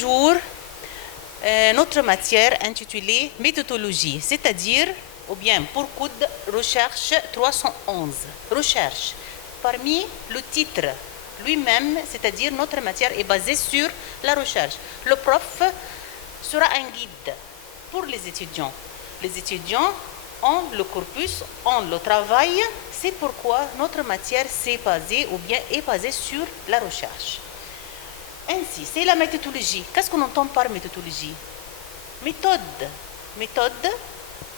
jour notre matière intitulée méthodologie, c'est-à-dire, ou bien pour coude, recherche 311. Recherche. Parmi le titre lui-même, c'est-à-dire notre matière est basée sur la recherche. Le prof sera un guide pour les étudiants. Les étudiants ont le corpus, ont le travail, c'est pourquoi notre matière s'est basée ou bien est basée sur la recherche. Ainsi, c'est la méthodologie. Qu'est-ce qu'on entend par méthodologie? Méthode. Méthode.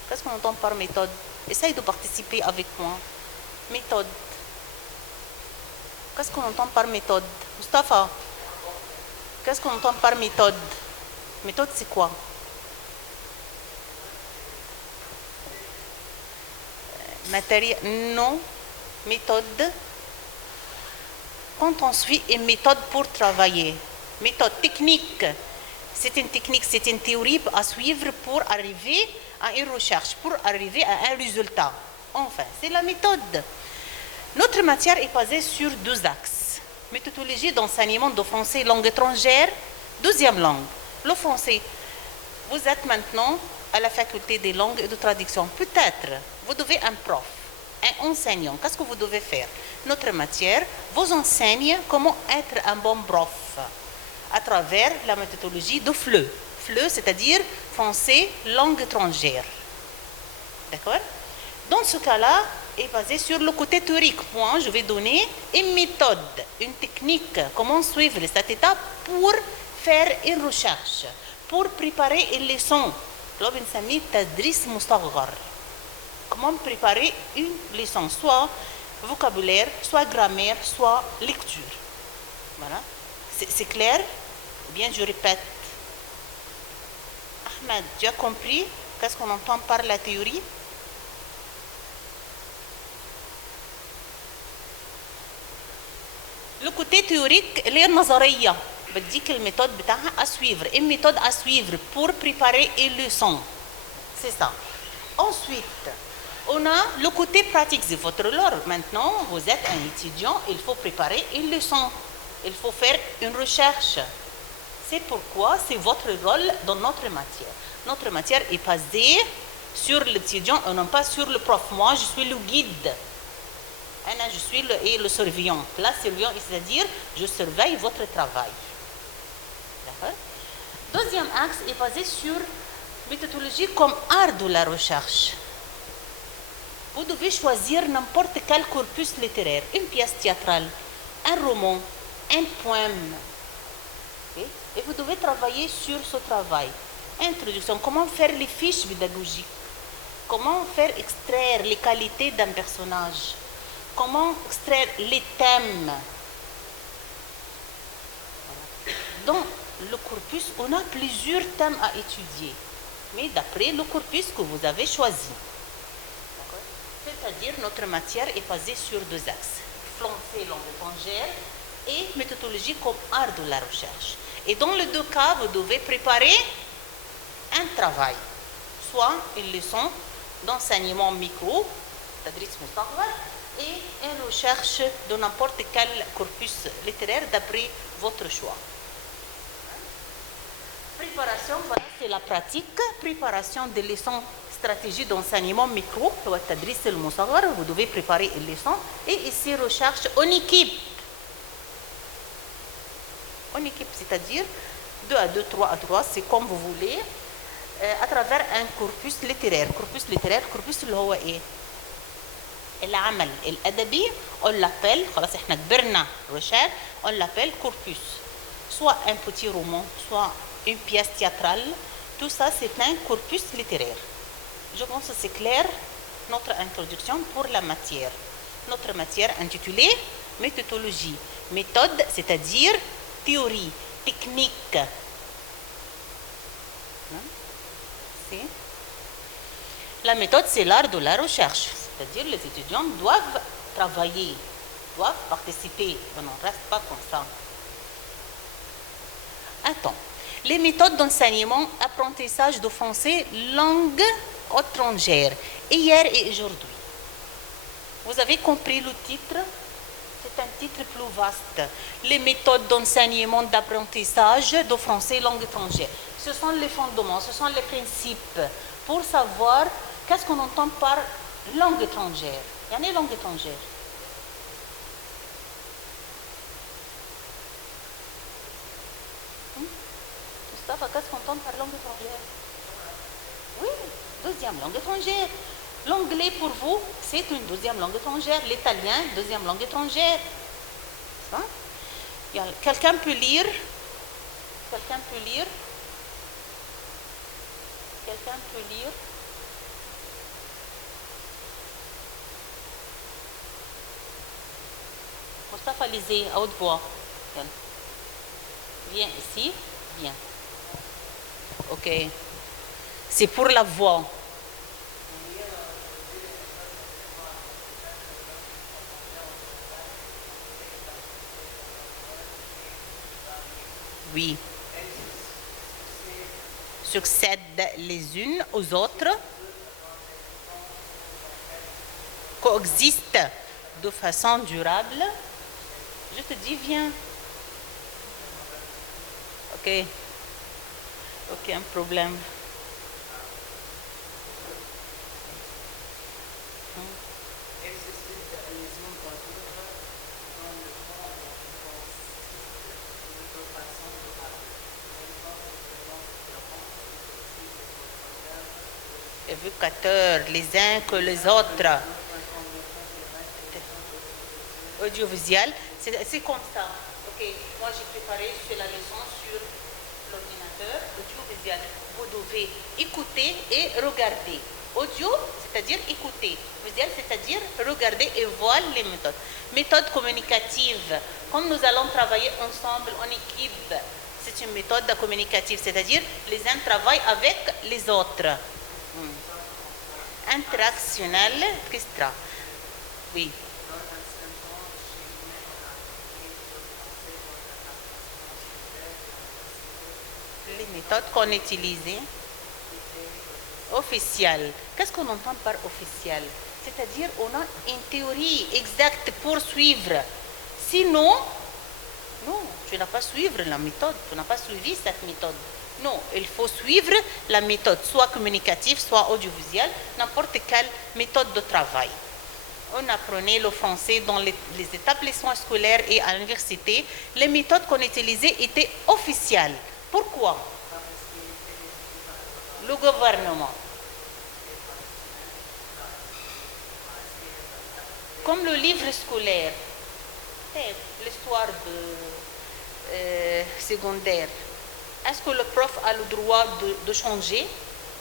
Qu'est-ce qu'on entend par méthode? Essaye de participer avec moi. Méthode. Qu'est-ce qu'on entend par méthode? Mustafa, qu'est-ce qu'on entend par méthode? Méthode, c'est quoi? Matériel. Non. Méthode. Quand on suit une méthode pour travailler, méthode technique, c'est une technique, c'est une théorie à suivre pour arriver à une recherche, pour arriver à un résultat. Enfin, c'est la méthode. Notre matière est basée sur deux axes. Méthodologie d'enseignement de français langue étrangère, deuxième langue, le français. Vous êtes maintenant à la faculté des langues et de traduction. Peut-être, vous devez un prof, un enseignant. Qu'est-ce que vous devez faire? Notre matière vous enseigne comment être un bon prof à travers la méthodologie de FLE. FLE, c'est-à-dire français, langue étrangère. D'accord? Dans ce cas-là, est basé sur le côté théorique. Moi, je vais donner une méthode, une technique, comment suivre cette étape pour faire une recherche, pour préparer une leçon. Comment préparer une leçon, soit vocabulaire, soit grammaire, soit lecture. Voilà. C'est clair? Bien, je répète. Ahmed, tu as compris qu'est-ce qu'on entend par la théorie? Le côté théorique, les nazariya, بديك الميثود بتاعها à suivre, une méthode à suivre pour préparer une leçon. C'est ça. Ensuite, on a le côté pratique de votre rôle. Maintenant, vous êtes un étudiant, il faut préparer une leçon. Il faut faire une recherche. C'est pourquoi c'est votre rôle dans notre matière. Notre matière est basée sur l'étudiant et non pas sur le prof. Moi, je suis le guide. Je suis le surveillant. La surveillant, c'est-à-dire, je surveille votre travail. D'accord? Deuxième axe est basé sur méthodologie comme art de la recherche. Vous devez choisir n'importe quel corpus littéraire, une pièce théâtrale, un roman, un poème. Okay? Et vous devez travailler sur ce travail. Introduction, comment faire les fiches pédagogiques, comment faire extraire les qualités d'un personnage, comment extraire les thèmes. Dans le corpus, on a plusieurs thèmes à étudier, mais d'après le corpus que vous avez choisi. C'est-à-dire notre matière est basée sur deux axes, français, langue étrangère et méthodologie comme art de la recherche. Et dans les deux cas, vous devez préparer un travail, soit une leçon d'enseignement micro, et une recherche de n'importe quel corpus littéraire d'après votre choix. Préparation, voilà, c'est la pratique. Préparation des leçons, stratégie d'enseignement micro, vous devez préparer une leçon. Et ici, recherche en équipe. En équipe, c'est-à-dire 2 à 2, 3 à 3, c'est comme vous voulez, à travers un corpus littéraire. Corpus littéraire, corpus اللي هو ايه؟ العمل الأدبي, on l'appelle, خلاص احنا كبرنا recherche, on l'appelle corpus. Soit un petit roman, soit une pièce théâtrale, tout ça c'est un corpus littéraire. Je pense que c'est clair notre introduction pour la matière. Notre matière intitulée méthodologie. Méthode, c'est-à-dire théorie, technique. La méthode, c'est l'art de la recherche. C'est-à-dire les étudiants doivent travailler, doivent participer. On ne reste pas comme ça. Attends. Les méthodes d'enseignement, apprentissage de français, langue étrangère, hier et aujourd'hui. Vous avez compris le titre? C'est un titre plus vaste. Les méthodes d'enseignement, d'apprentissage de français langue étrangère. Ce sont les fondements, ce sont les principes pour savoir qu'est-ce qu'on entend par langue étrangère. Il y en a une langue étrangère. Mustafa, qu'est-ce qu'on entend par langue étrangère? Oui, deuxième langue étrangère. L'anglais pour vous, c'est une deuxième langue étrangère. L'italien, deuxième langue étrangère. Quelqu'un peut lire? Quelqu'un peut lire? Quelqu'un peut lire? Mustafa, lisez à haute voix. Viens ici. Bien. Ok. C'est pour la voix. Oui. Succèdent les unes aux autres. Coexistent de façon durable. Je te dis, viens. Ok. Aucun problème. Éducateurs les uns que les autres. Audiovisuel, c'est comme ça. Ok, moi j'ai préparé, je fais la leçon sur l'ordinateur audiovisuel. Vous devez écouter et regarder. Audio, c'est-à-dire écouter. Visuel, c'est-à-dire regarder et voir les méthodes. Méthode communicative. Comme nous allons travailler ensemble en équipe, c'est une méthode communicative, c'est-à-dire les uns travaillent avec les autres. Interactionnel, extra. Oui. Les méthodes qu'on utilise. Officiel. Qu'est-ce qu'on entend par officiel? C'est-à-dire on a une théorie exacte pour suivre. Sinon, non, tu n'as pas suivre la méthode, tu n'as pas suivi cette méthode. Non, il faut suivre la méthode, soit communicative, soit audiovisuelle, n'importe quelle méthode de travail. On apprenait le français dans les établissements scolaires et à l'université. Les méthodes qu'on utilisait étaient officielles. Pourquoi? Le gouvernement. Comme le livre scolaire, l'histoire secondaire. Est-ce que le prof a le droit de changer?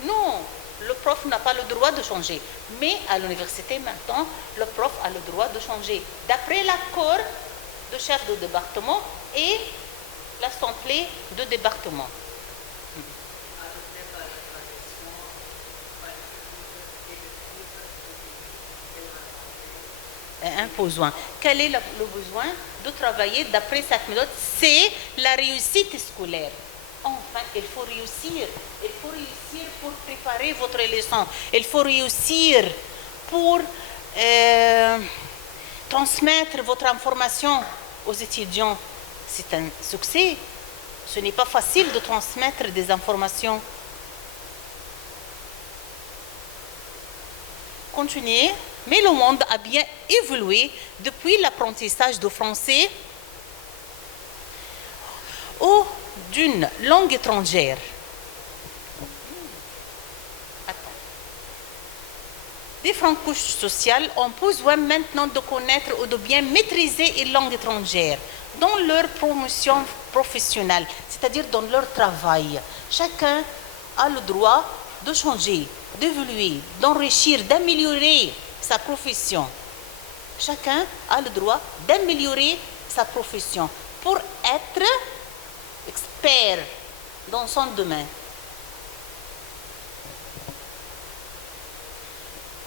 Non, le prof n'a pas le droit de changer. Mais à l'université maintenant, le prof a le droit de changer. D'après l'accord du chef de département et l'assemblée de département. Un besoin. Quel est le besoin de travailler d'après cette méthode? C'est la réussite scolaire. Enfin, il faut réussir. Il faut réussir pour préparer votre leçon. Il faut réussir pour transmettre votre information aux étudiants. C'est un succès. Ce n'est pas facile de transmettre des informations. Continuez. Mais le monde a bien évolué depuis l'apprentissage du français ou d'une langue étrangère. Différentes couches sociales ont besoin maintenant de connaître ou de bien maîtriser une langue étrangère dans leur promotion professionnelle, c'est-à-dire dans leur travail. Chacun a le droit de changer, d'évoluer, d'enrichir, d'améliorer sa profession. Chacun a le droit d'améliorer sa profession pour être expert dans son domaine.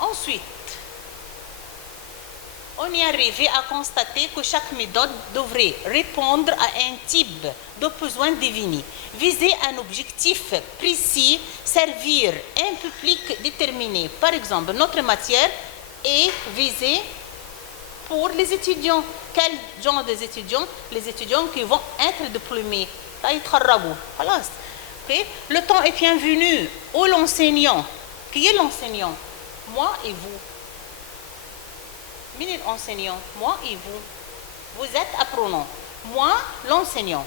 Ensuite, on est arrivé à constater que chaque méthode devrait répondre à un type de besoin défini, viser un objectif précis, servir un public déterminé. Par exemple, notre matière est visée pour les étudiants. Quel genre des étudiants? Les étudiants qui vont être diplômés. Okay? Le temps est bienvenu où l'enseignant. Qui est l'enseignant? Moi et vous. Qui est l'enseignant? Moi et vous. Vous êtes apprenant. Moi, l'enseignant.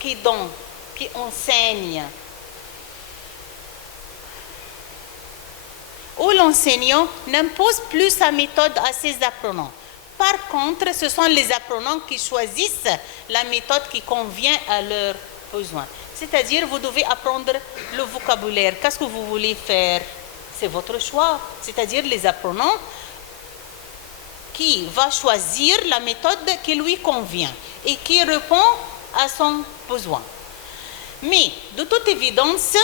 Qui donne, qui enseigne. Où l'enseignant n'impose plus sa méthode à ses apprenants. Par contre, ce sont les apprenants qui choisissent la méthode qui convient à leurs besoins. C'est-à-dire, vous devez apprendre le vocabulaire. Qu'est-ce que vous voulez faire? C'est votre choix. C'est-à-dire, les apprenants qui vont choisir la méthode qui lui convient et qui répond à son besoin. Mais, de toute évidence,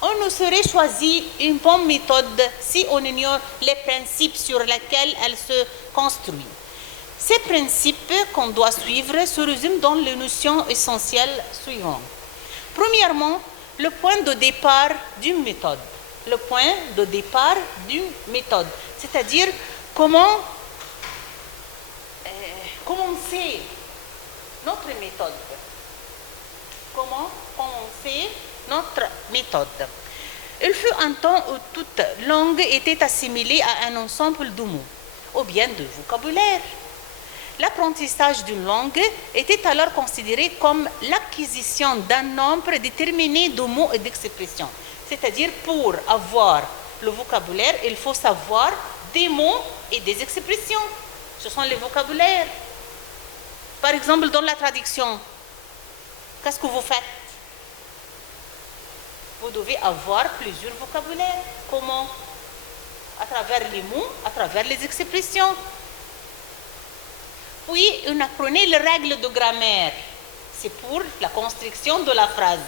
on ne saurait choisir une bonne méthode si on ignore les principes sur lesquels elle se construit. Ces principes qu'on doit suivre se résument dans les notions essentielles suivantes. Premièrement, le point de départ d'une méthode. Le point de départ d'une méthode, c'est-à-dire comment commencer notre méthode. Comment commencer notre méthode. Il fut un temps où toute langue était assimilée à un ensemble de mots, ou bien de vocabulaire. L'apprentissage d'une langue était alors considéré comme l'acquisition d'un nombre déterminé de mots et d'expressions. C'est-à-dire, pour avoir le vocabulaire, il faut savoir des mots et des expressions. Ce sont les vocabulaires. Par exemple, dans la traduction, qu'est-ce que vous faites? Vous devez avoir plusieurs vocabulaires. Comment? À travers les mots, à travers les expressions. Puis, on apprenait les règles de grammaire. C'est pour la construction de la phrase.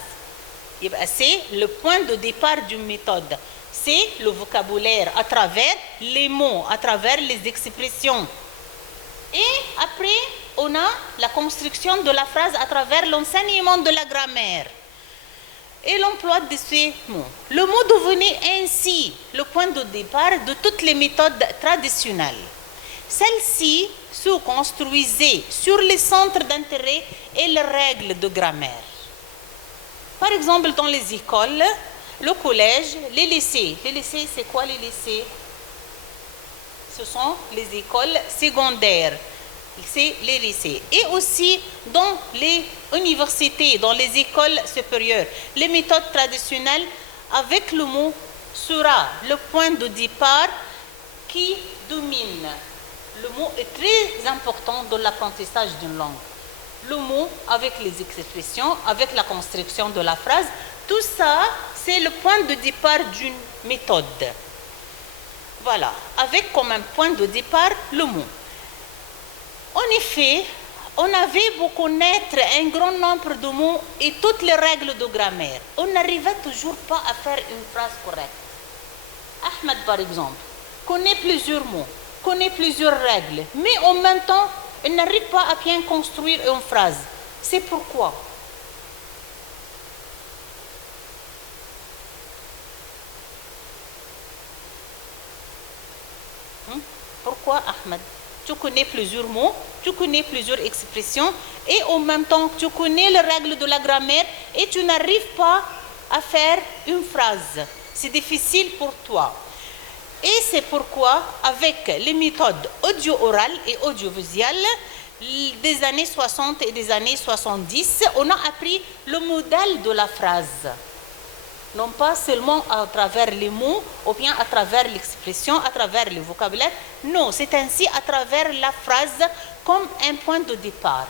C'est le point de départ d'une méthode. C'est le vocabulaire à travers les mots, à travers les expressions. Et après, on a la construction de la phrase à travers l'enseignement de la grammaire et l'emploi de ces mots. Le mot devenait ainsi le point de départ de toutes les méthodes traditionnelles. Celles-ci se construisaient sur les centres d'intérêt et les règles de grammaire. Par exemple, dans les écoles, le collège, les lycées. Les lycées, c'est quoi les lycées? Ce sont les écoles secondaires. C'est les lycées. Et aussi dans les universités, dans les écoles supérieures. Les méthodes traditionnelles avec le mot sera le point de départ qui domine. Le mot est très important dans l'apprentissage d'une langue. Le mot avec les expressions, avec la construction de la phrase, tout ça, c'est le point de départ d'une méthode. Voilà, avec comme un point de départ le mot. En effet, on avait beau connaître un grand nombre de mots et toutes les règles de grammaire. On n'arrivait toujours pas à faire une phrase correcte. Ahmed, par exemple, connaît plusieurs mots, connaît plusieurs règles, mais en même temps, il n'arrive pas à bien construire une phrase. C'est pourquoi? Pourquoi, Ahmed? Tu connais plusieurs mots, tu connais plusieurs expressions et en même temps tu connais les règles de la grammaire et tu n'arrives pas à faire une phrase. C'est difficile pour toi. Et c'est pourquoi avec les méthodes audio-orales et audiovisuelles des années 60 et des années 70, on a appris le modèle de la phrase. Non pas seulement à travers les mots ou bien à travers l'expression, à travers le vocabulaire. Non, c'est ainsi à travers la phrase comme un point de départ.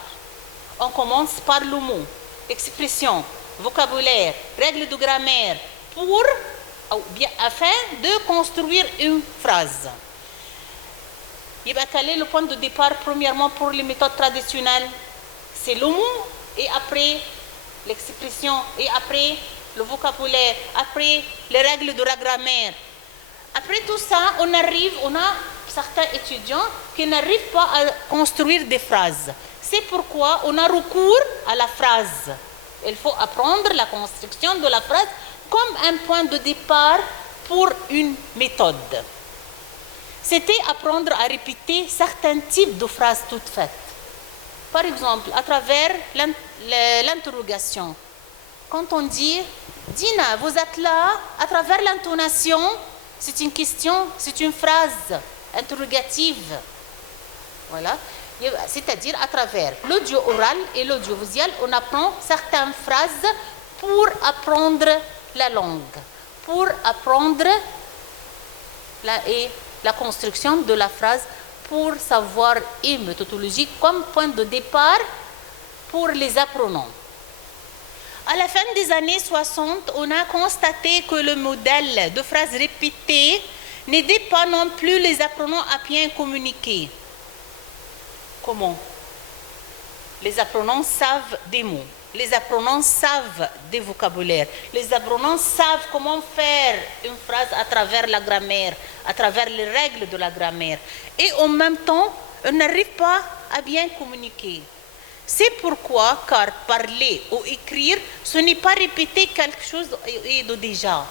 On commence par le mot, expression, vocabulaire, règles de grammaire, afin de construire une phrase. Quel est le point de départ premièrement pour les méthodes traditionnelles? C'est le mot et après l'expression et après le vocabulaire, après les règles de la grammaire. Après tout ça, on a certains étudiants qui n'arrivent pas à construire des phrases. C'est pourquoi on a recours à la phrase. Il faut apprendre la construction de la phrase comme un point de départ pour une méthode. c'était apprendre à répéter certains types de phrases toutes faites. Par exemple, à travers l'interrogation. Quand on dit « Dina, vous êtes là ?» à travers l'intonation, c'est une question, c'est une phrase interrogative. Voilà. C'est-à-dire à travers l'audio oral et l'audiovisuel, on apprend certaines phrases pour apprendre la langue, pour apprendre la construction de la phrase, pour savoir et méthodologie comme point de départ pour les apprenants. À la fin des années 60, on a constaté que le modèle de phrases répétées n'aidait pas non plus les apprenants à bien communiquer. Comment? Les apprenants savent des mots, les apprenants savent des vocabulaires, les apprenants savent comment faire une phrase à travers la grammaire, à travers les règles de la grammaire. Et en même temps, on n'arrive pas à bien communiquer. C'est pourquoi, car parler ou écrire, ce n'est pas répéter quelque chose de déjà.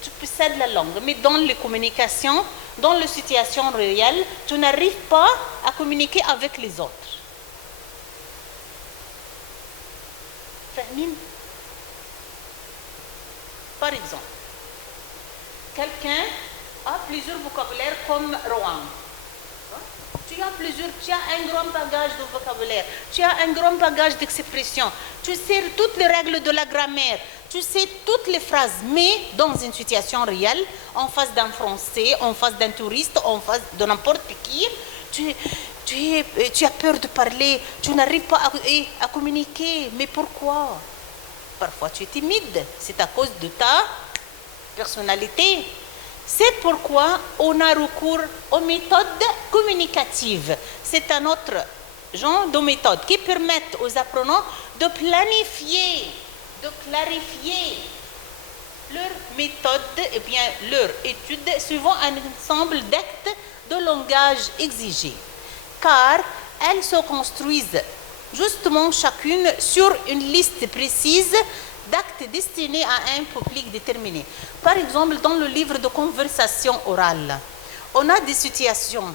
Tu possèdes la langue, mais dans les communications, dans les situations réelles, tu n'arrives pas à communiquer avec les autres. Par exemple, quelqu'un a plusieurs vocabulaires comme Rohan. Tu as un grand bagage de vocabulaire, tu as un grand bagage d'expression, tu sais toutes les règles de la grammaire, tu sais toutes les phrases, mais dans une situation réelle, en face d'un Français, en face d'un touriste, en face de n'importe qui, tu as peur de parler, tu n'arrives pas à communiquer. Mais pourquoi? Parfois tu es timide, c'est à cause de ta personnalité. C'est pourquoi on a recours aux méthodes communicatives. C'est un autre genre de méthode qui permettent aux apprenants de planifier, de clarifier leur méthode et bien leur étude suivant un ensemble d'actes de langage exigés. Car elles se construisent justement chacune sur une liste précise d'actes destinés à un public déterminé. Par exemple, dans le livre de conversation orale, on a des situations,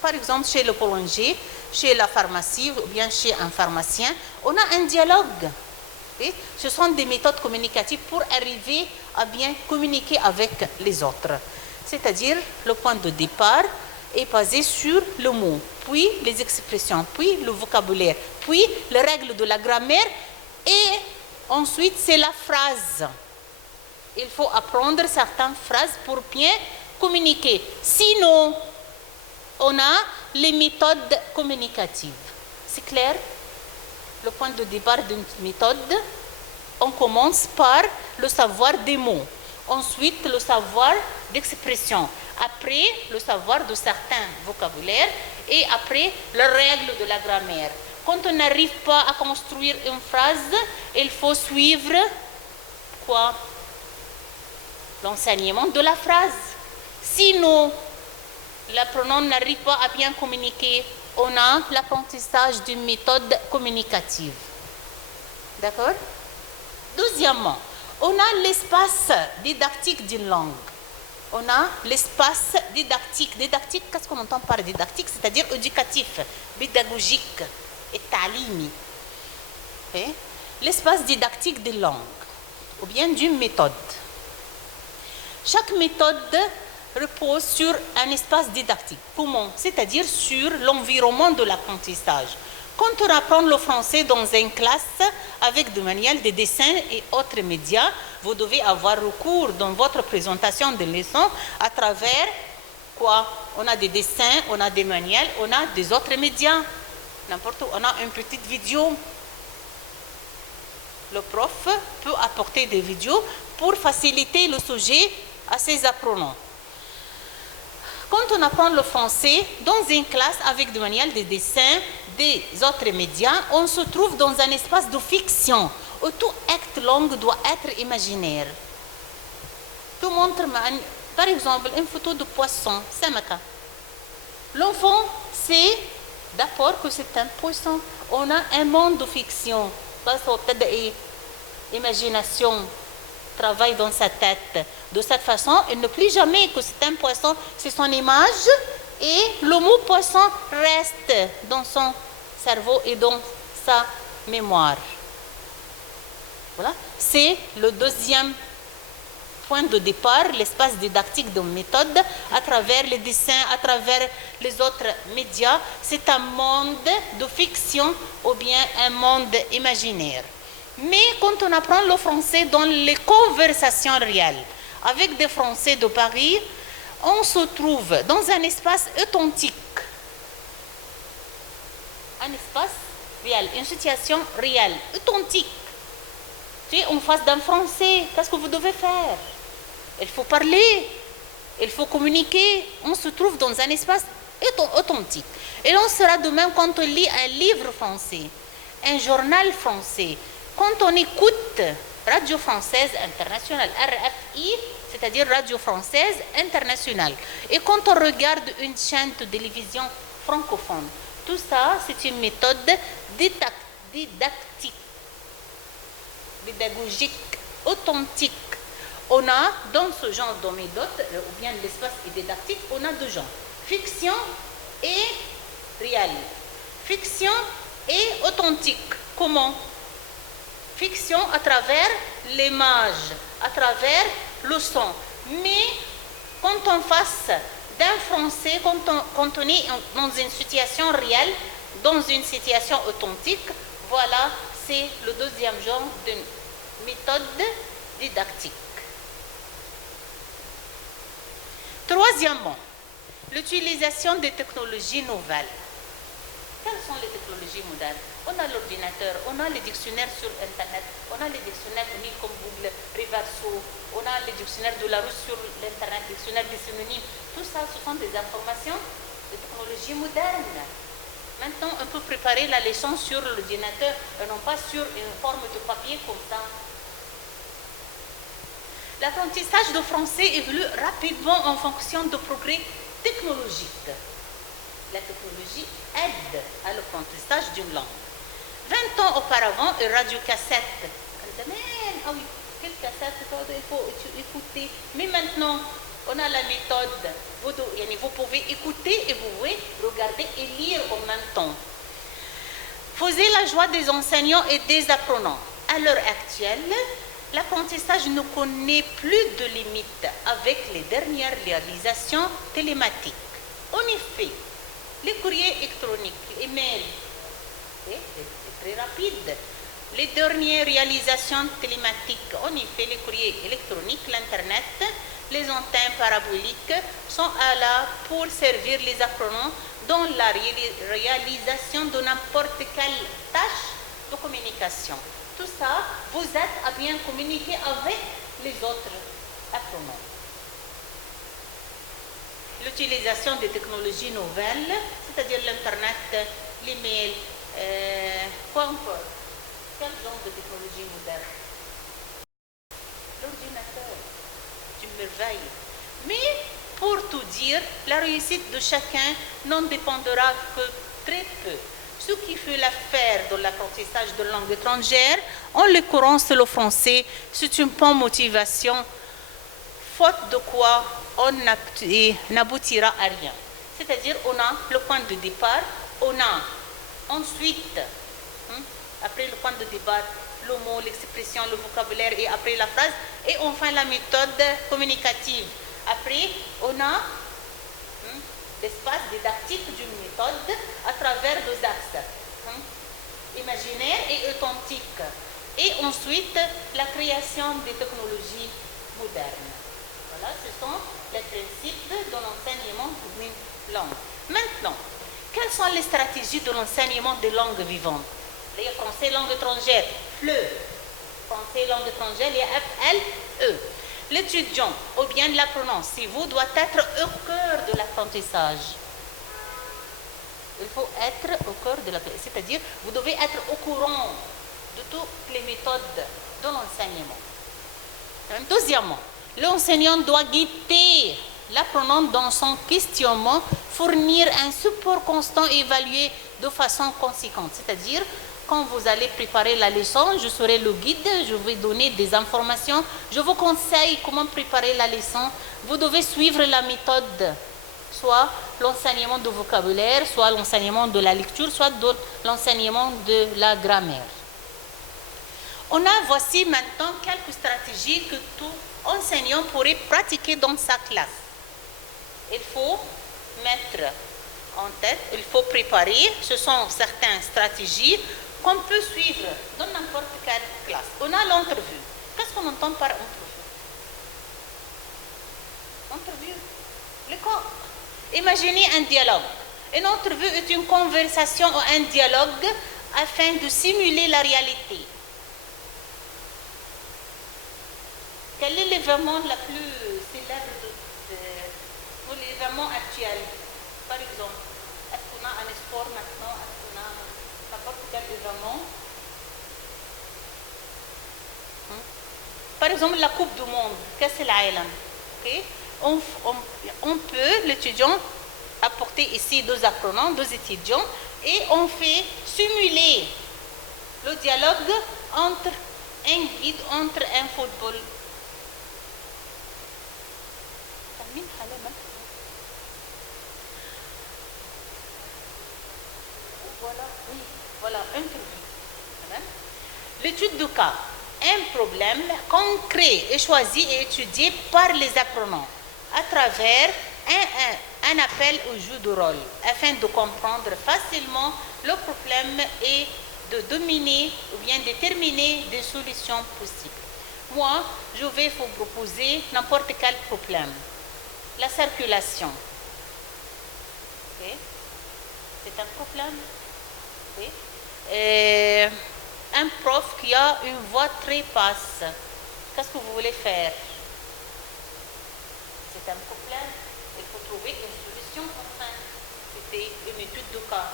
par exemple chez le boulanger, chez la pharmacie ou bien chez un pharmacien, on a un dialogue. Et ce sont des méthodes communicatives pour arriver à bien communiquer avec les autres. C'est-à-dire, le point de départ est basé sur le mot, puis les expressions, puis le vocabulaire, puis les règles de la grammaire et ensuite, c'est la phrase. Il faut apprendre certaines phrases pour bien communiquer. Sinon, on a les méthodes communicatives. C'est clair? Le point de départ d'une méthode, on commence par le savoir des mots. Ensuite, le savoir d'expression. Après, le savoir de certains vocabulaires. Et après, les règles de la grammaire. Quand on n'arrive pas à construire une phrase, il faut suivre quoi? L'enseignement de la phrase. Sinon, l'apprenant n'arrive pas à bien communiquer. On a l'apprentissage d'une méthode communicative. D'accord? Deuxièmement, on a l'espace didactique d'une langue. On a l'espace didactique. Didactique, qu'est-ce qu'on entend par didactique? C'est-à-dire éducatif, pédagogique et talimi. L'espace didactique des langues, ou bien d'une méthode. Chaque méthode repose sur un espace didactique. Comment? C'est-à-dire sur l'environnement de l'apprentissage. Quand on apprend le français dans une classe avec des manuels, des dessins et autres médias, vous devez avoir recours dans votre présentation de leçons à travers quoi? On a des dessins, on a des manuels, on a des autres médias. N'importe où, on a une petite vidéo. Le prof peut apporter des vidéos pour faciliter le sujet à ses apprenants. Quand on apprend le français dans une classe avec des manuels, des dessins, des autres médias, on se trouve dans un espace de fiction où tout acte langue doit être imaginaire. Tout montre, par exemple, une photo de poisson, samaka. L'enfant sait d'accord que c'est un poisson. On a un monde de fiction. Imagination, travail dans sa tête. De cette façon, il ne plie jamais que c'est un poisson, c'est son image, et le mot poisson reste dans son cerveau et dans sa mémoire. Voilà, c'est le deuxième point de départ, l'espace didactique de méthode, à travers les dessins, à travers les autres médias. C'est un monde de fiction ou bien un monde imaginaire. Mais quand on apprend le français dans les conversations réelles, avec des Français de Paris, on se trouve dans un espace authentique. Un espace réel, une situation réelle, authentique. Tu es en face d'un Français, qu'est-ce que vous devez faire? Il faut parler, il faut communiquer. On se trouve dans un espace authentique. Et on sera de même quand on lit un livre français, un journal français, quand on écoute Radio Française Internationale, RFI, c'est-à-dire Radio Française Internationale, et quand on regarde une chaîne de télévision francophone. Tout ça, c'est une méthode didactique, pédagogique, authentique. On a, dans ce genre de méthode, ou bien l'espace didactique, on a deux genres, fiction et réel. Fiction et authentique. Comment? Fiction à travers l'image, à travers le son. Mais quand on face d'un français, quand on est dans une situation réelle, dans une situation authentique, voilà, c'est le deuxième genre de méthode didactique. Troisièmement, l'utilisation des technologies nouvelles. Quelles sont les technologies modernes? On a l'ordinateur, on a les dictionnaires sur Internet, on a les dictionnaires unis comme Google, Reverso, on a les dictionnaires de la Russe sur l'Internet, dictionnaires des synonymes. Tout ça, ce sont des informations de technologies modernes. Maintenant, on peut préparer la leçon sur l'ordinateur et non pas sur une forme de papier comme ça. L'apprentissage de français évolue rapidement en fonction de progrès technologiques. La technologie aide à l'apprentissage d'une langue. 20 ans auparavant, une radiocassette. Ah oui, quelle cassette, il faut écouter. Mais maintenant, on a la méthode. Vous pouvez écouter et vous pouvez regarder et lire en même temps. Faisait la joie des enseignants et des apprenants. À l'heure actuelle, l'apprentissage ne connaît plus de limites avec les dernières réalisations télématiques. En effet, les courriers électroniques, les mails, c'est très rapide. Les dernières réalisations télématiques, en effet, les courriers électroniques, l'Internet, les antennes paraboliques sont là pour servir les apprenants dans la réalisation de n'importe quelle tâche de communication. Tout ça, vous êtes à bien communiquer avec les autres apprenants. L'utilisation des technologies nouvelles, c'est-à-dire l'Internet, l'email, quoi encore? Quel genre de technologie moderne? L'ordinateur, c'est une merveille. Mais pour tout dire, la réussite de chacun n'en dépendra que très peu. Ce qui fait l'affaire de l'apprentissage de langue étrangère, en l'occurrence le français, c'est une bonne motivation, faute de quoi on n'aboutira à rien. C'est-à-dire, on a le point de départ, on a ensuite, après le point de départ, le mot, l'expression, le vocabulaire et après la phrase, et enfin la méthode communicative. Après, on a l'espace didactique d'une méthode à travers deux axes, imaginaire et authentique. Et ensuite, la création des technologies modernes. Voilà, ce sont les principes de l'enseignement d'une langue. Maintenant, quelles sont les stratégies de l'enseignement des langues vivantes? Les français langue étrangère, FLE. Français langue étrangère, les FLE. L'étudiant ou bien l'apprenant, si vous, doit être au cœur de l'apprentissage. Il faut être au cœur de l'apprentissage, c'est-à-dire vous devez être au courant de toutes les méthodes de l'enseignement. Deuxièmement, l'enseignant doit guider l'apprenant dans son questionnement, fournir un support constant et évaluer de façon conséquente. C'est-à-dire, quand vous allez préparer la leçon, je serai le guide, je vais donner des informations, je vous conseille comment préparer la leçon. Vous devez suivre la méthode, soit l'enseignement du vocabulaire, soit l'enseignement de la lecture, soit l'enseignement de la grammaire. Voici maintenant quelques stratégies que tout enseignant pourrait pratiquer dans sa classe. Il faut mettre en tête, il faut préparer, ce sont certaines stratégies qu'on peut suivre dans n'importe quelle classe. On a l'entrevue. Qu'est-ce qu'on entend par entrevue? Entrevue. Imaginez un dialogue. Une entrevue est une conversation ou un dialogue afin de simuler la réalité. Quel est l'événement le plus célèbre de l'événement actuel? Par exemple, est-ce qu'on a un sport maintenant? Est-ce qu'on a n'importe quel événement? Par exemple, la Coupe du Monde, qu'est-ce que c'est l'Island? Okay? On peut, l'étudiant, apporter ici deux apprenants, deux étudiants, et on fait simuler le dialogue entre un guide, entre un football. Voilà, interview. L'étude du cas. Un problème concret est choisi et étudié par les apprenants à travers un appel au jeu de rôle afin de comprendre facilement le problème et de dominer ou bien déterminer des solutions possibles. Moi, je vais vous proposer n'importe quel problème. La circulation. Okay. C'est un problème. Okay. Un prof qui a une voix très basse. Qu'est-ce que vous voulez faire? C'est un problème. Il faut trouver une solution enfin. C'était une étude de cas.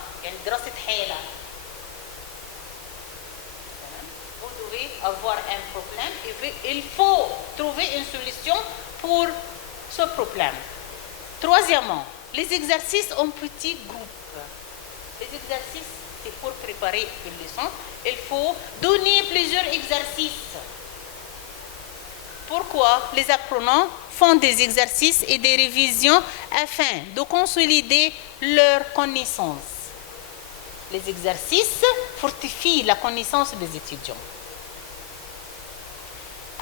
Vous devez avoir un problème et il faut trouver une solution pour ce problème. Troisièmement, les exercices en petits groupes. Les exercices, c'est pour préparer une leçon. Il faut donner plusieurs exercices. Pourquoi les apprenants font des exercices et des révisions afin de consolider leurs connaissances? Les exercices fortifient la connaissance des étudiants.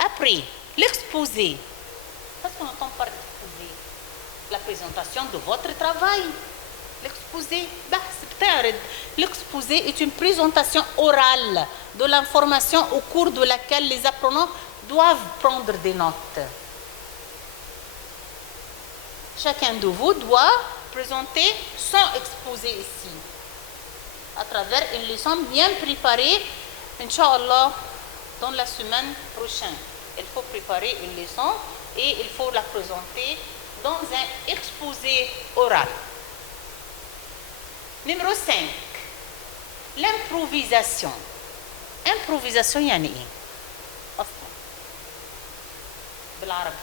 Après, l'exposé. Qu'est-ce qu'on entend par l'exposé? La présentation de votre travail. L'exposé, l'exposé est une présentation orale de l'information au cours de laquelle les apprenants doivent prendre des notes. Chacun de vous doit présenter son exposé ici, à travers une leçon bien préparée, Inch'Allah, dans la semaine prochaine. Il faut préparer une leçon et il faut la présenter dans un exposé oral. Numéro 5, l'improvisation. Improvisation, يعني ايه؟ أصلا بالعربي.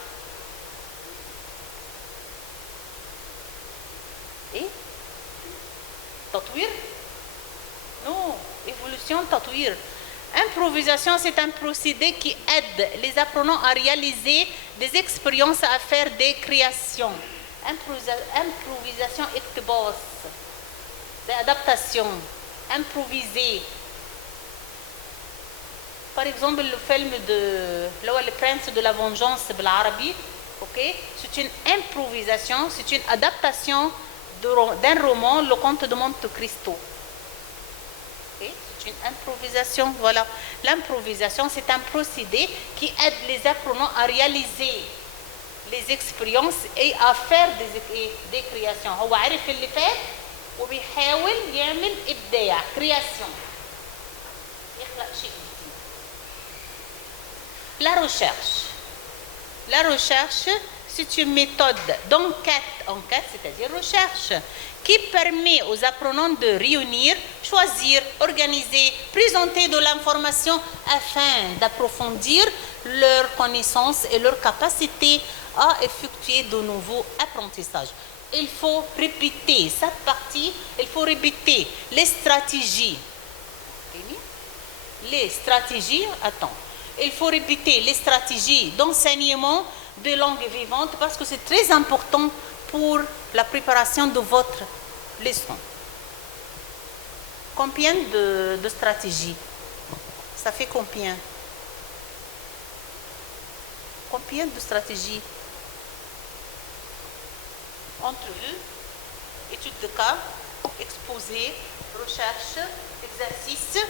إيه؟ تطوير؟ Non, évolution, تطوير. Improvisation, c'est un procédé qui aide les apprenants à réaliser des expériences, à faire des créations. Improvisation, اقتباس. C'est adaptation, improviser. Par exemple, le film de Le Prince de la Vengeance بالعربي, okay? C'est une improvisation, c'est une adaptation d'un roman, Le Comte de Monte Cristo. Okay? C'est une improvisation, voilà. L'improvisation, c'est un procédé qui aide les apprenants à réaliser les expériences et à faire des créations. هو عارف اللي فات وبيحاول يعمل إبداع création. يخلق شيء جديد. La recherche. La recherche, c'est une méthode d'enquête, c'est-à-dire recherche, qui permet aux apprenants de réunir, choisir, organiser, présenter de l'information afin d'approfondir leurs connaissances et leur capacité à effectuer de nouveaux apprentissages. Il faut répéter cette partie, il faut répéter les stratégies. Okay? Les stratégies, attends, il faut répéter les stratégies d'enseignement de langue vivante parce que c'est très important pour la préparation de votre leçon. Combien de stratégies? Ça fait combien? Combien de stratégies? Entrevue, étude de cas, exposé, recherche, exercice.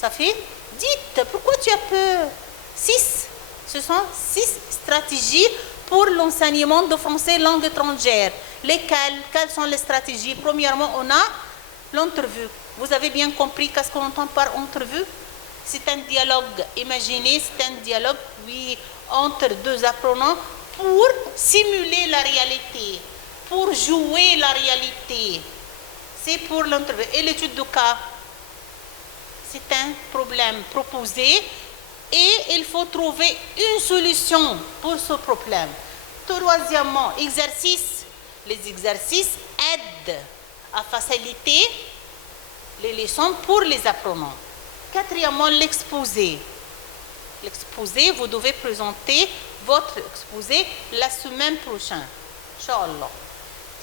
Ça fait? Dites, pourquoi tu as peur? 6. Ce sont 6 stratégies pour l'enseignement de français langue étrangère. Lesquelles? Quelles sont les stratégies? Premièrement, on a l'entrevue. Vous avez bien compris qu'est-ce qu'on entend par entrevue? C'est un dialogue. Imaginez, c'est un dialogue, oui, entre deux apprenants pour simuler la réalité, pour jouer la réalité. C'est pour l'entrevue. Et l'étude de cas, c'est un problème proposé et il faut trouver une solution pour ce problème. Troisièmement, exercice. Les exercices aident à faciliter les leçons pour les apprenants. Quatrièmement, l'exposé. L'exposé, vous devez présenter votre exposé la semaine prochaine. Inch'Allah.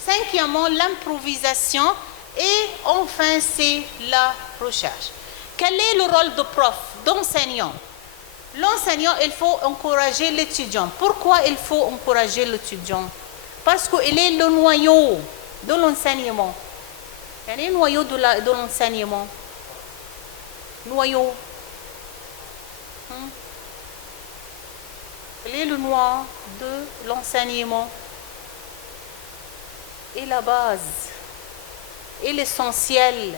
Cinquièmement, l'improvisation. Et enfin, c'est la recherche. Quel est le rôle de prof, d'enseignant? L'enseignant, il faut encourager l'étudiant. Pourquoi il faut encourager l'étudiant? Parce qu'il est le noyau de l'enseignement. Quel est le noyau de l'enseignement? Noyau. Quel est le noyau de l'enseignement? Et la base. Et l'essentiel.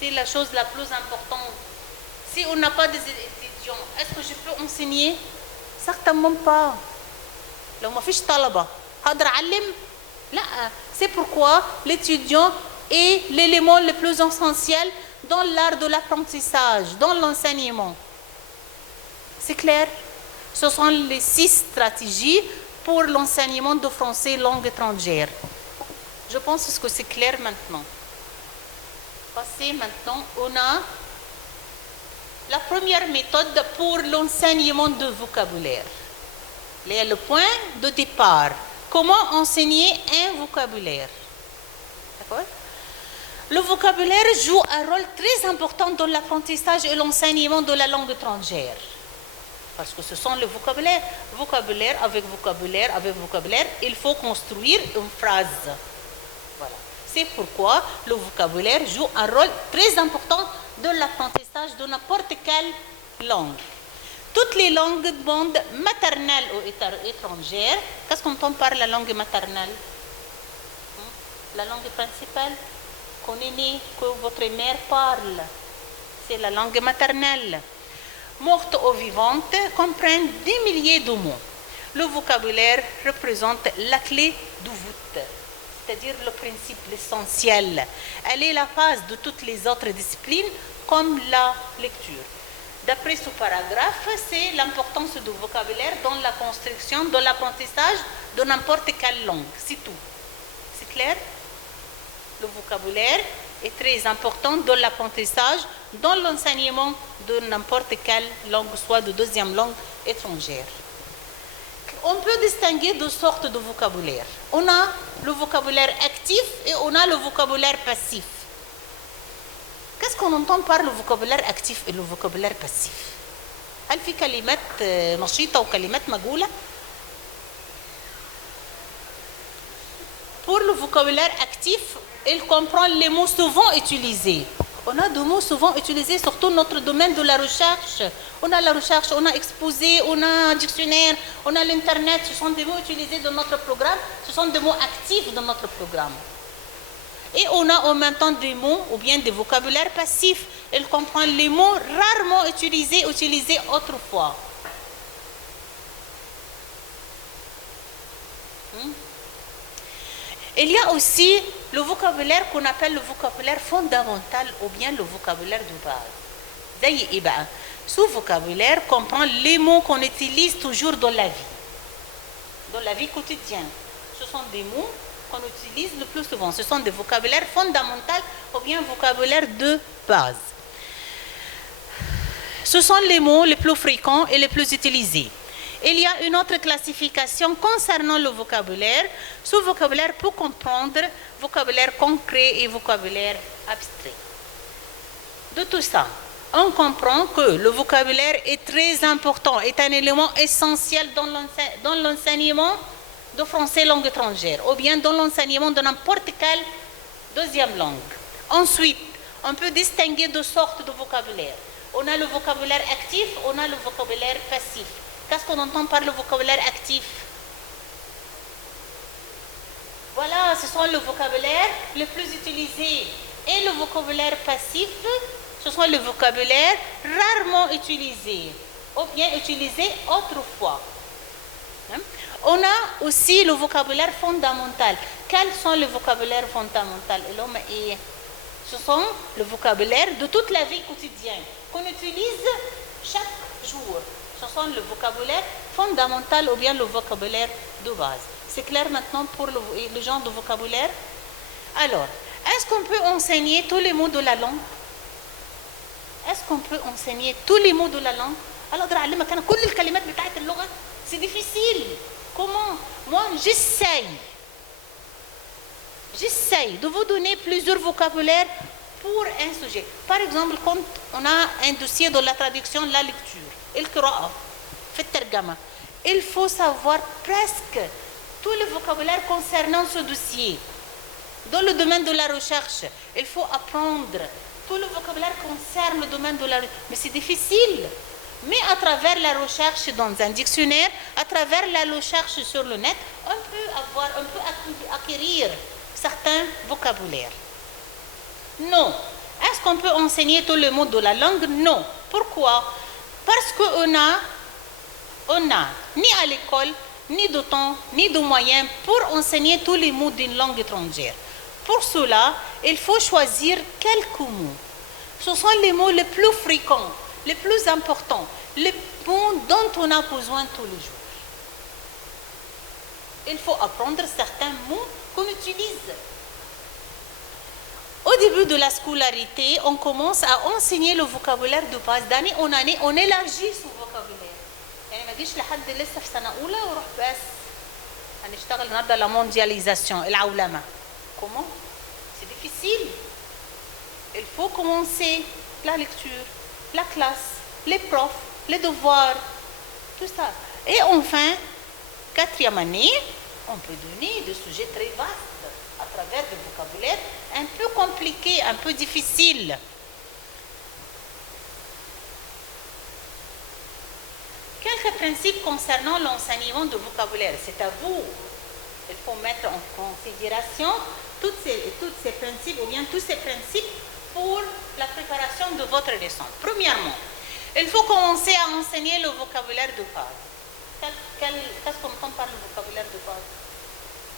C'est la chose la plus importante. Si on n'a pas des étudiants, est-ce que je peux enseigner? Certainement pas. لو ما فيش طلبة هقدر أعلم؟ لا. C'est pourquoi l'étudiant est l'élément le plus essentiel dans l'art de l'apprentissage, dans l'enseignement. C'est clair? Ce sont les 6 stratégies pour l'enseignement de français langue étrangère. Je pense que c'est clair maintenant. Passez maintenant, on a la première méthode pour l'enseignement de vocabulaire. Le point de départ. Comment enseigner un vocabulaire? D'accord? Le vocabulaire joue un rôle très important dans l'apprentissage et l'enseignement de la langue étrangère. Parce que ce sont le vocabulaire. Vocabulaire avec vocabulaire avec vocabulaire, il faut construire une phrase. Voilà. C'est pourquoi le vocabulaire joue un rôle très important dans l'apprentissage de n'importe quelle langue. Toutes les langues du monde maternelles ou étrangères, qu'est-ce qu'on entend par la langue maternelle? La langue principale qu'on est né, que votre mère parle, c'est la langue maternelle. Morte ou vivante comprennent des milliers de mots. Le vocabulaire représente la clé de voûte, c'est-à-dire le principe, l'essentiel. Elle est la base de toutes les autres disciplines, comme la lecture. D'après ce paragraphe, c'est l'importance du vocabulaire dans la construction, dans l'apprentissage de n'importe quelle langue. C'est tout. C'est clair? Le vocabulaire est très important dans l'apprentissage, dans l'enseignement de n'importe quelle langue, soit de deuxième langue étrangère. On peut distinguer deux sortes de vocabulaire. On a le vocabulaire actif et on a le vocabulaire passif. Qu'est-ce qu'on entend par le vocabulaire actif et le vocabulaire passif? هل في كلمات نشيطة وكلمات مجهولة؟ Pour le vocabulaire actif, il comprend les mots souvent utilisés. On a des mots souvent utilisés, surtout dans notre domaine de la recherche. On a la recherche, on a exposé, on a un dictionnaire, on a l'Internet. Ce sont des mots utilisés dans notre programme. Ce sont des mots actifs dans notre programme. Et on a en même temps des mots ou bien des vocabulaires passifs. Il comprend les mots rarement utilisés autrefois. Il y a aussi le vocabulaire qu'on appelle le vocabulaire fondamental ou bien le vocabulaire de base. Ce vocabulaire comprend les mots qu'on utilise toujours dans la vie quotidienne. Ce sont des mots qu'on utilise le plus souvent. Ce sont des vocabulaires fondamentaux ou bien vocabulaires de base. Ce sont les mots les plus fréquents et les plus utilisés. Il y a une autre classification concernant le vocabulaire. Ce vocabulaire peut comprendre vocabulaire concret et vocabulaire abstrait. De tout ça, on comprend que le vocabulaire est très important, est un élément essentiel dans l'enseignement de français langue étrangère ou bien dans l'enseignement de n'importe quelle deuxième langue. Ensuite, on peut distinguer deux sortes de vocabulaire. On a le vocabulaire actif, on a le vocabulaire passif. Qu'est-ce qu'on entend par le vocabulaire actif? Voilà, ce sont les vocabulaires les plus utilisés. Et le vocabulaire passif, ce sont les vocabulaires rarement utilisés, ou bien utilisés autrefois. On a aussi le vocabulaire fondamental. Quels sont les vocabulaires fondamentaux? Ce sont le vocabulaire de toute la vie quotidienne qu'on utilise chaque jour. Ce sont le vocabulaire fondamental ou bien le vocabulaire de base. C'est clair maintenant pour le genre de vocabulaire? Alors, est-ce qu'on peut enseigner tous les mots de la langue? Est-ce qu'on peut enseigner tous les mots de la langue? Alors, c'est difficile. Comment? Moi, j'essaye de vous donner plusieurs vocabulaires pour un sujet. Par exemple, quand on a un dossier de la traduction, la lecture, il faut savoir presque tous les vocabulaires concernant ce dossier. Dans le domaine de la recherche, il faut apprendre tout le vocabulaire concerne le domaine de la recherche. Mais c'est difficile. Mais à travers la recherche dans un dictionnaire, à travers la recherche sur le net, on peut acquérir certains vocabulaires. Non. Est-ce qu'on peut enseigner tous les mots de la langue? Non. Pourquoi? Parce qu'on a ni à l'école, ni de temps, ni de moyens pour enseigner tous les mots d'une langue étrangère. Pour cela, il faut choisir quelques mots. Ce sont les mots les plus fréquents, les plus importants, les mots dont on a besoin tous les jours. Il faut apprendre certains mots qu'on utilise. Au début de la scolarité, on commence à enseigner le vocabulaire de base. D'année en année, on élargit ce vocabulaire. يعني ما جيش لحد لسه في سنة أولى وروح بس هنشتغل النهارده la mondialisation العولمة. Comment? C'est difficile. Il faut commencer la lecture, la classe, les profs, les devoirs, tout ça. Et enfin, quatrième année, on peut donner des sujets très vastes à travers des vocabulaires un peu compliqués, un peu difficiles. Quelques principes concernant l'enseignement de vocabulaire. C'est à vous. Il faut mettre en considération tous ces principes ou bien tous ces principes pour la préparation de votre leçon. Premièrement, il faut commencer à enseigner le vocabulaire de base. Qu'est-ce qu'on entend par le vocabulaire de base?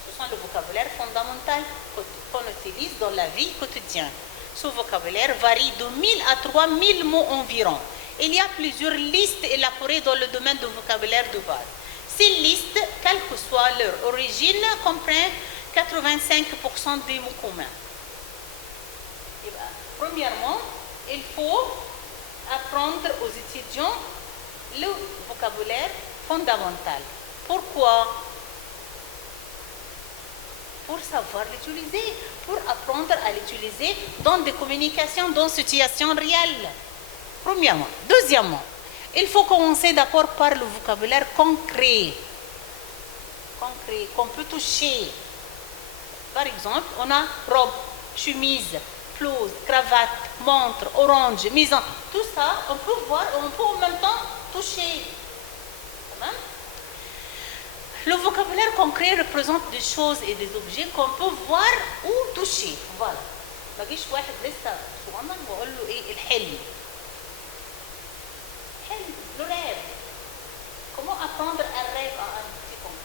Ce sont le vocabulaire fondamental qu'on utilise dans la vie quotidienne. Ce vocabulaire varie de 1000 à 3000 mots environ. Il y a plusieurs listes élaborées dans le domaine du vocabulaire de base. Ces listes, quelle que soit leur origine, comprennent 85% des mots communs. Premièrement, il faut apprendre aux étudiants le vocabulaire fondamental. Pourquoi? Pour savoir l'utiliser, pour apprendre à l'utiliser dans des communications, dans des situations réelles. Premièrement. Deuxièmement, il faut commencer d'abord par le vocabulaire concret qu'on peut toucher. Par exemple, on a robe, chemise, blouse, cravate, montre, orange, maison. Tout ça, on peut voir, on peut en même temps toucher. Le vocabulaire concret représente des choses et des objets qu'on peut voir ou toucher. Voilà. ما جيش واحد لسه صغنن بقول له ايه الحلم. Le rêve. Comment apprendre un rêve à un petit enfant?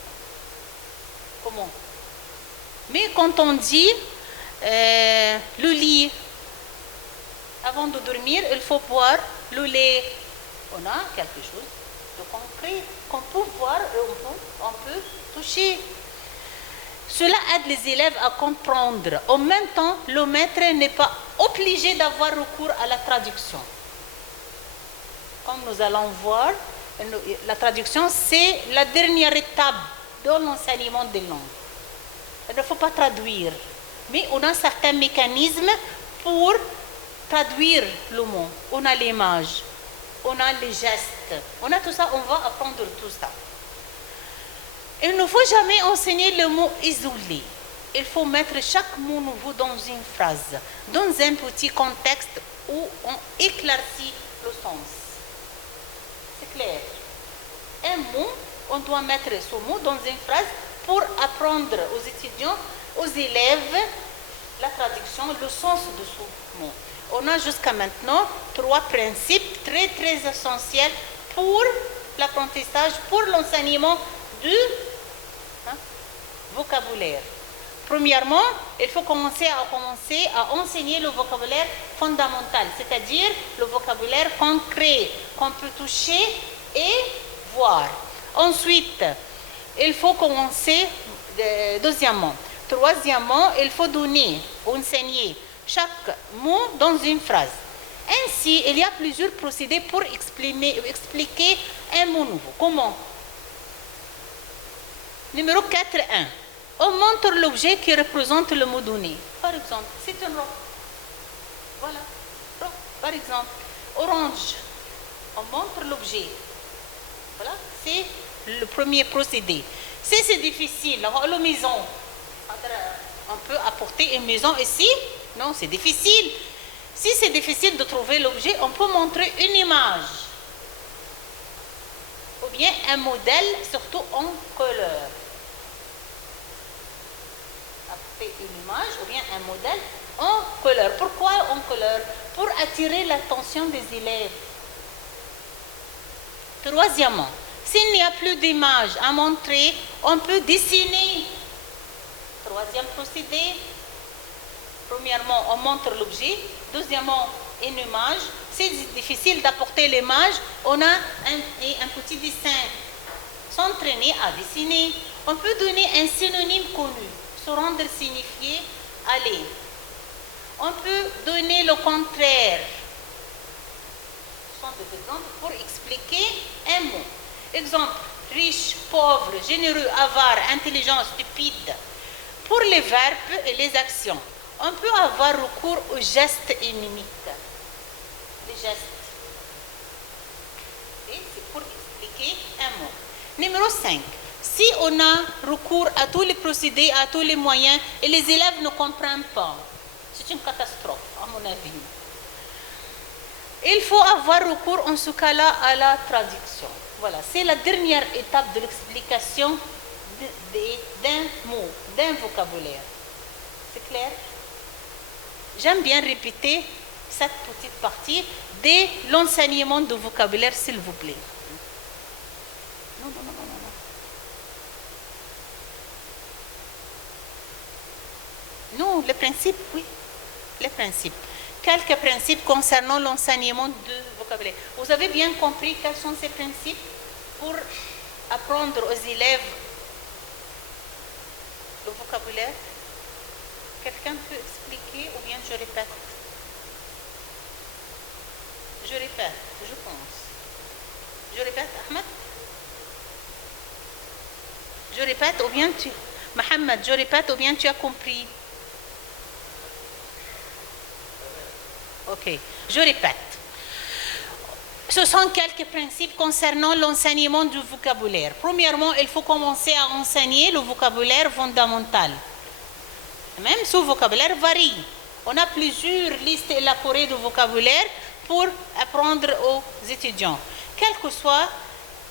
Comment? Mais quand on dit le lit, avant de dormir, il faut boire le lait. On a quelque chose de concret qu'on peut voir et on peut toucher. Cela aide les élèves à comprendre. En même temps, le maître n'est pas obligé d'avoir recours à la traduction. Comme nous allons voir, la traduction, c'est la dernière étape dans l'enseignement des langues. Il ne faut pas traduire, mais on a certains mécanismes pour traduire le mot. On a l'image, on a les gestes, on a tout ça, on va apprendre tout ça. Il ne faut jamais enseigner le mot isolé. Il faut mettre chaque mot nouveau dans une phrase, dans un petit contexte où on éclaircit le sens. C'est clair. Un mot, on doit mettre ce mot dans une phrase pour apprendre aux étudiants, aux élèves, la traduction, le sens de ce mot. On a jusqu'à maintenant 3 principes très très essentiels pour l'apprentissage, pour l'enseignement du vocabulaire. Premièrement, il faut commencer à enseigner le vocabulaire fondamental, c'est-à-dire le vocabulaire concret qu'on peut toucher et voir. Ensuite, il faut commencer, deuxièmement. Troisièmement, il faut enseigner chaque mot dans une phrase. Ainsi, il y a plusieurs procédés pour expliquer un mot nouveau. Comment? Numéro 4.1. On montre l'objet qui représente le mot donné. Par exemple, c'est une robe. Voilà, robe. Par exemple, orange. On montre l'objet. Voilà, c'est le premier procédé. Si c'est difficile, la maison, on peut apporter une maison ici. Non, c'est difficile. Si c'est difficile de trouver l'objet, on peut montrer une image. Ou bien un modèle, surtout en couleur. Apporter une image ou bien un modèle en couleur. Pourquoi en couleur? Pour attirer l'attention des élèves. Troisièmement, s'il n'y a plus d'images à montrer, on peut dessiner. Troisième procédé. Premièrement, on montre l'objet. Deuxièmement, une image. Si c'est difficile d'apporter l'image, on a un petit dessin. S'entraîner à dessiner. On peut donner un synonyme connu. Se rendre signifié aller. On peut donner le contraire. Ce sont des exemples pour expliquer un mot. Exemple, riche, pauvre, généreux, avare, intelligent, stupide. Pour les verbes et les actions, on peut avoir recours aux gestes et mimiques. Les gestes. Et c'est pour expliquer un mot. Numéro 5. Si on a recours à tous les procédés, à tous les moyens, et les élèves ne comprennent pas, c'est une catastrophe, à mon avis. Il faut avoir recours en ce cas-là à la traduction. Voilà, c'est la dernière étape de l'explication d'un mot, d'un vocabulaire. C'est clair? J'aime bien répéter cette petite partie de l'enseignement du vocabulaire, s'il vous plaît. Non, non, non, non, non. Non, les principes, oui, les principes. Quelques principes concernant l'enseignement du vocabulaire. Vous avez bien compris quels sont ces principes pour apprendre aux élèves le vocabulaire? Quelqu'un peut expliquer ou bien je répète? Je répète, je pense. Je répète, Ahmed? Je répète ou bien tu... Mohamed, je répète ou bien tu as compris? Ok, je répète. Ce sont quelques principes concernant l'enseignement du vocabulaire. Premièrement, il faut commencer à enseigner le vocabulaire fondamental. Même ce vocabulaire varie. On a plusieurs listes élaborées de vocabulaire pour apprendre aux étudiants. Quelle que soit,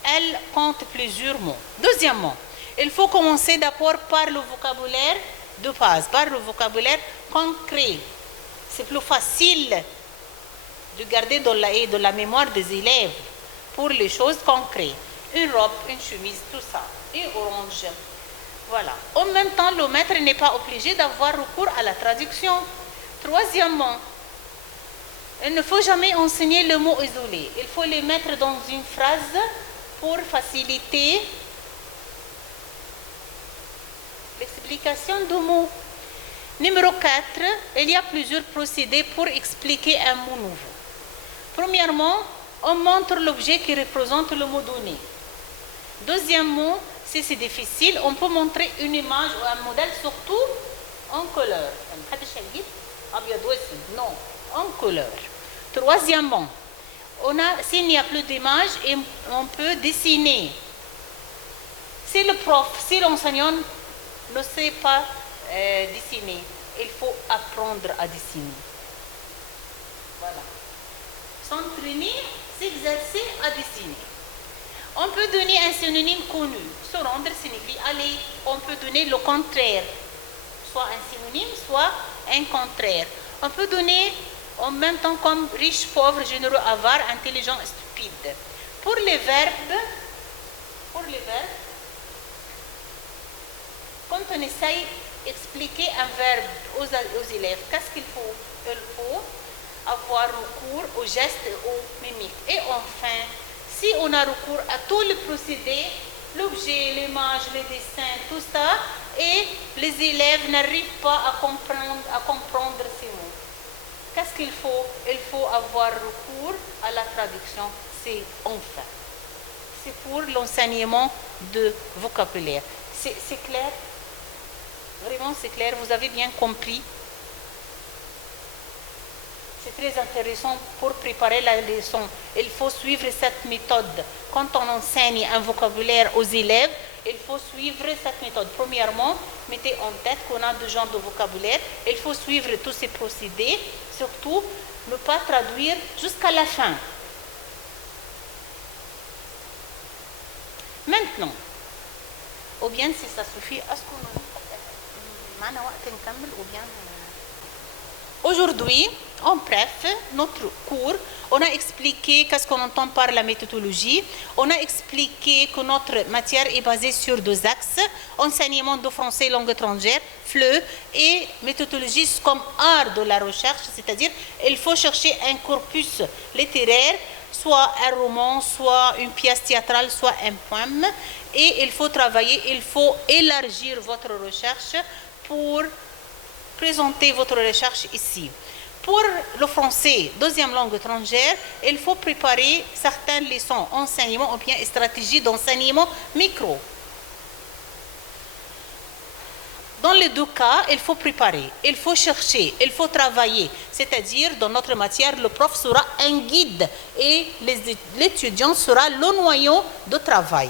elles comptent plusieurs mots. Deuxièmement, il faut commencer d'abord par le vocabulaire de base, par le vocabulaire concret. C'est plus facile de garder dans la mémoire des élèves pour les choses concrètes. Une robe, une chemise, tout ça. Une orange. Voilà. En même temps, le maître n'est pas obligé d'avoir recours à la traduction. Troisièmement, il ne faut jamais enseigner le mot isolé. Il faut les mettre dans une phrase pour faciliter l'explication de mots. Numéro 4, il y a plusieurs procédés pour expliquer un mot nouveau. Premièrement, on montre l'objet qui représente le mot donné. Deuxièmement, si c'est difficile, on peut montrer une image ou un modèle, surtout en couleur. Non, en couleur. Troisièmement, s'il n'y a plus d'image, on peut dessiner. Si l'enseignant ne sait pas dessiner, il faut apprendre à dessiner. Voilà. S'entraîner, s'exercer à dessiner. On peut donner un synonyme connu. Se rendre signifie aller. On peut donner le contraire, soit un synonyme, soit un contraire. On peut donner en même temps comme riche, pauvre, généreux, avare, intelligent, stupide. Pour les verbes, quand on essaye d'expliquer un verbe aux élèves, qu'est-ce qu'il faut? Il faut avoir recours aux gestes et aux mimiques. Et enfin, si on a recours à tous les procédés, l'objet, l'image, le dessin, tout ça, et les élèves n'arrivent pas à comprendre ces mots, qu'est-ce qu'il faut? Il faut avoir recours à la traduction. C'est enfin. C'est pour l'enseignement de vocabulaire. C'est clair? Vraiment, c'est clair? Vous avez bien compris? C'est très intéressant pour préparer la leçon. Il faut suivre cette méthode. Quand on enseigne un vocabulaire aux élèves, il faut suivre cette méthode. Premièrement, mettez en tête qu'on a deux genres de vocabulaire. Il faut suivre tous ces procédés. Surtout, ne pas traduire jusqu'à la fin. Maintenant, ou bien si ça suffit, est-ce qu'on ou bien... Aujourd'hui, en bref, notre cours, on a expliqué qu'est-ce qu'on entend par la méthodologie. On a expliqué que notre matière est basée sur deux axes, enseignement de français langue étrangère, FLE, et méthodologie comme art de la recherche, c'est-à-dire il faut chercher un corpus littéraire, soit un roman, soit une pièce théâtrale, soit un poème, et il faut travailler, il faut élargir votre recherche pour présenter votre recherche ici. Pour le français, deuxième langue étrangère, il faut préparer certaines leçons, enseignement ou bien stratégies d'enseignement micro. Dans les deux cas, il faut préparer, il faut chercher, il faut travailler. C'est-à-dire, dans notre matière, le prof sera un guide et l'étudiant sera le noyau de travail.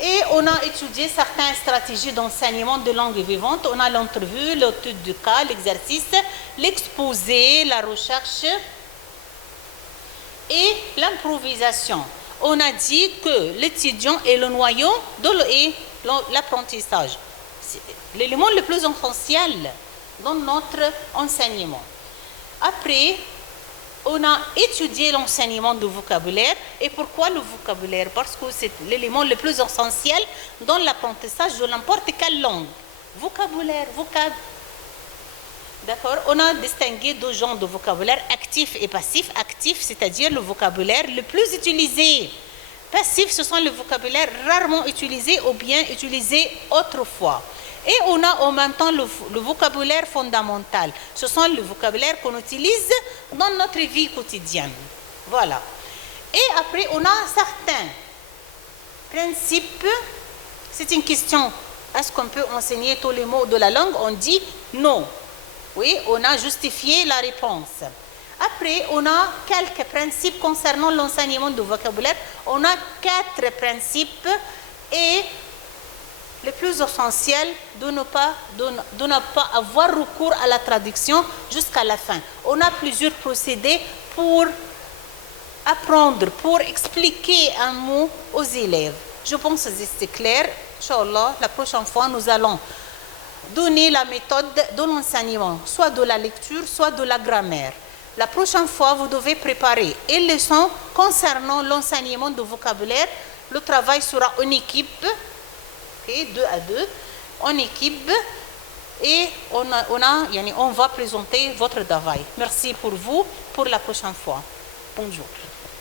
Et on a étudié certaines stratégies d'enseignement de langue vivante. On a l'entrevue, l'étude du cas, l'exercice, l'exposé, la recherche et l'improvisation. On a dit que l'étudiant est le noyau de l'apprentissage. C'est l'élément le plus essentiel dans notre enseignement. Après, on a étudié l'enseignement du vocabulaire. Et pourquoi le vocabulaire? Parce que c'est l'élément le plus essentiel dans l'apprentissage de n'importe quelle langue. Vocabulaire, vocab. D'accord? On a distingué deux genres de vocabulaire, actif et passif. Actif, c'est-à-dire le vocabulaire le plus utilisé. Passif, ce sont le vocabulaire rarement utilisé ou bien utilisé autrefois. Et on a en même temps le vocabulaire fondamental. Ce sont le vocabulaire qu'on utilise dans notre vie quotidienne. Voilà. Et après, on a certains principes. C'est une question. Est-ce qu'on peut enseigner tous les mots de la langue? On dit non. Oui, on a justifié la réponse. Après, on a quelques principes concernant l'enseignement du vocabulaire. On a 4 principes et le plus essentiel de ne pas avoir recours à la traduction jusqu'à la fin. On a plusieurs procédés pour apprendre, pour expliquer un mot aux élèves. Je pense que c'est clair. Inch'Allah, la prochaine fois, nous allons donner la méthode de l'enseignement, soit de la lecture, soit de la grammaire. La prochaine fois, vous devez préparer une leçon concernant l'enseignement du vocabulaire. Le travail sera en équipe. 2 à 2, en équipe, et on va présenter votre travail. Merci pour vous, pour la prochaine fois. Bonjour.